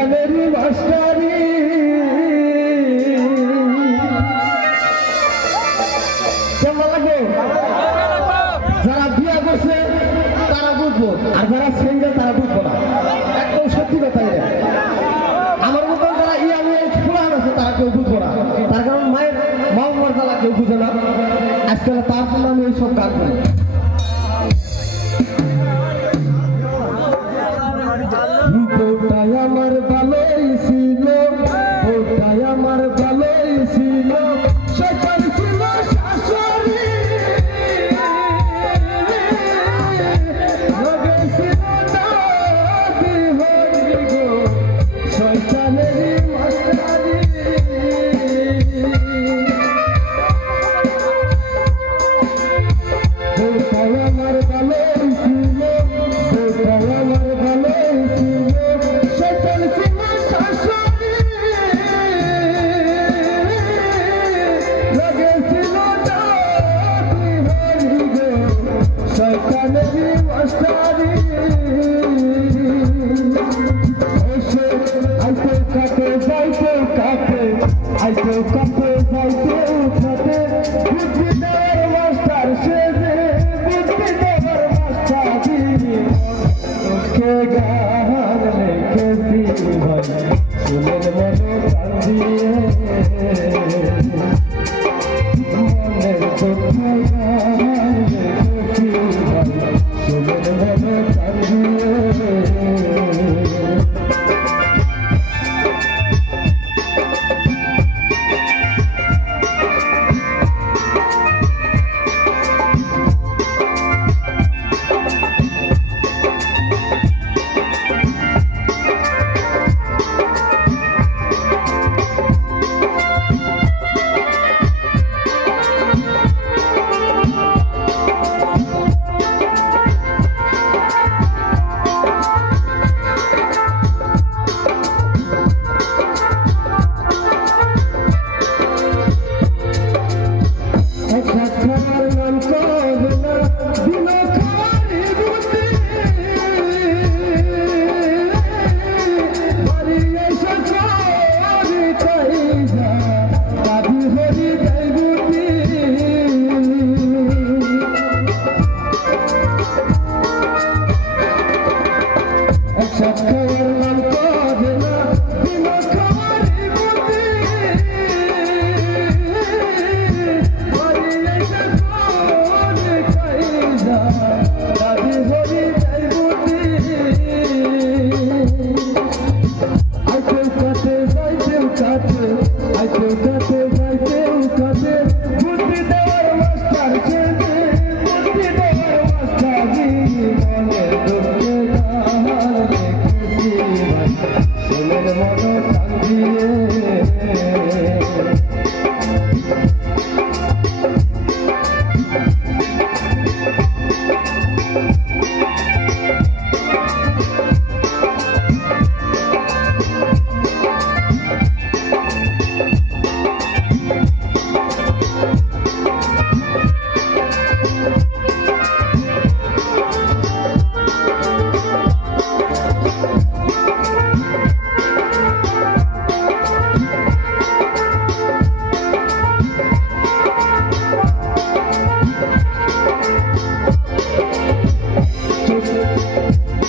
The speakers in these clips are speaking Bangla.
শয়তানেরই মাস্টারি কেমন লাগে? যারা বিয়া করছে তারা বুঝবো, আর যারা সিঙ্গেল তারা বুঝবো না। একদম সত্যি কথা। আমার মতো যারা ইয়াং ফুলান আছে তারা কেউ বুঝবো না, তার কারণ মায়ের মাও মর্যাদা কেউ বুঝে না। আজকাল তার জন্য আমি এইসব কাজ করি। ওটাই আমার ভালোই ছিল, ওটাই আমার ভালোই ছিল, শয়তান ছিল শাশুড়ি, লাগাইছিল দাদি হরি গো শয়তানেরই মাস্টারি। ওটাই আমার ভালোই ছিল, ওটাই আমার ভালোই ছিল, শয়তান ছিল শাশুড়ি, লাগাইছিল দাদি হরি গো শয়তানেরই মাস্টারি। আইতে কাটে যাইতে কাটে, আইতে কাটে যাইতে উঠাতে, বুদ্ধি দেওয়ার মাস্টার সেজে, বুদ্ধি দেওয়ার মাস্টারি। ওকে গান রেখেছি ভাই শুনেন মনে প্রাণ দিয়ে, মনের চোখে গান রেখেছি ভাই শুনেন মনে প্রাণ দিয়ে।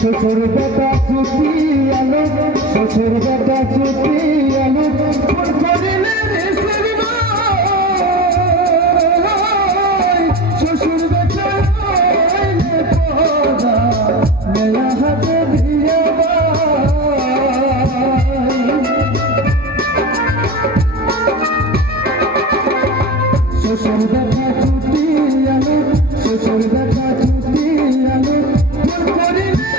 শ্বশুর বেটা ছুটি আলো, শ্বশুর বেটা ছুটি আলো, ফোন করিলে রিসিভ নাই, শ্বশুর বেটা হইলে পদা মেয়া হাতে দিয়ে শ্বশুর বেটা ছুটি আলো, শ্বশুর বেটা ছুটি আলো, ফোন করিলে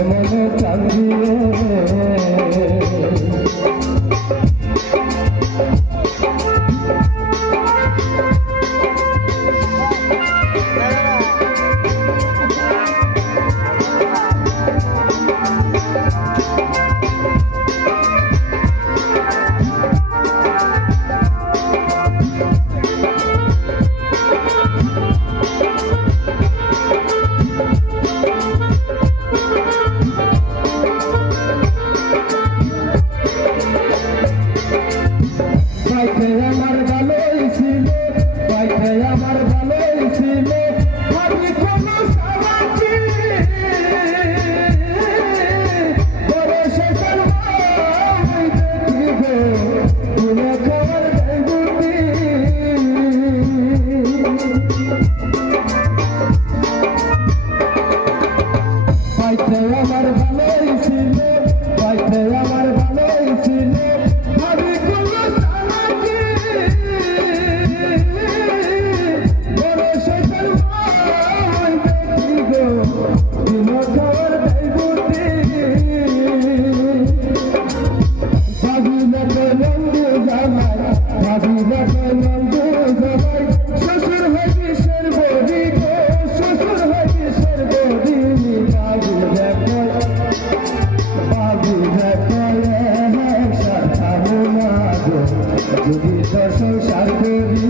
মনে চাঁদিয়ে জামাই ভাবিরা নন্দ জামাই শ্বশুর হয় বিশ্বের বড়ি গো শ্বশুর হয় বিশ্বের বড়ি বাবু দেখো সাথা না গো যদি তো সংসার করি